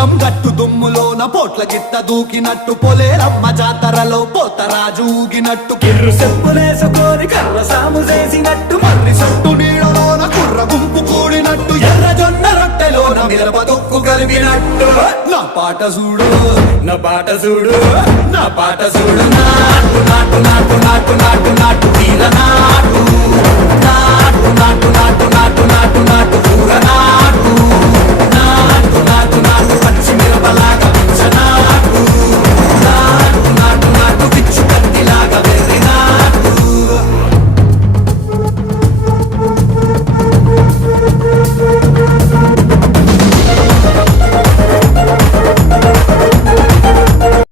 పొలం గట్టు దుమ్ములోన పోట్ల గిట్ట దూకినట్టు పొలేరమ్మ జాతరలో పోతరాజు ఊగినట్టు కిర్రు చెప్పులేసుకొని కర్ర సాము చేసినట్టు మర్రి సొట్టు నీడలోన కుర్ర గుంపు కూడినట్టు ఎర్ర జొన్న రొట్టెలోన మిరప తొక్కు కలిపినట్టు నా పాట చూడు నా పాట చూడు నా పాట చూడు నాటు నాటు నాటు నాటు నాటు నాటు తీర నాటు నాటు నాటు నాటు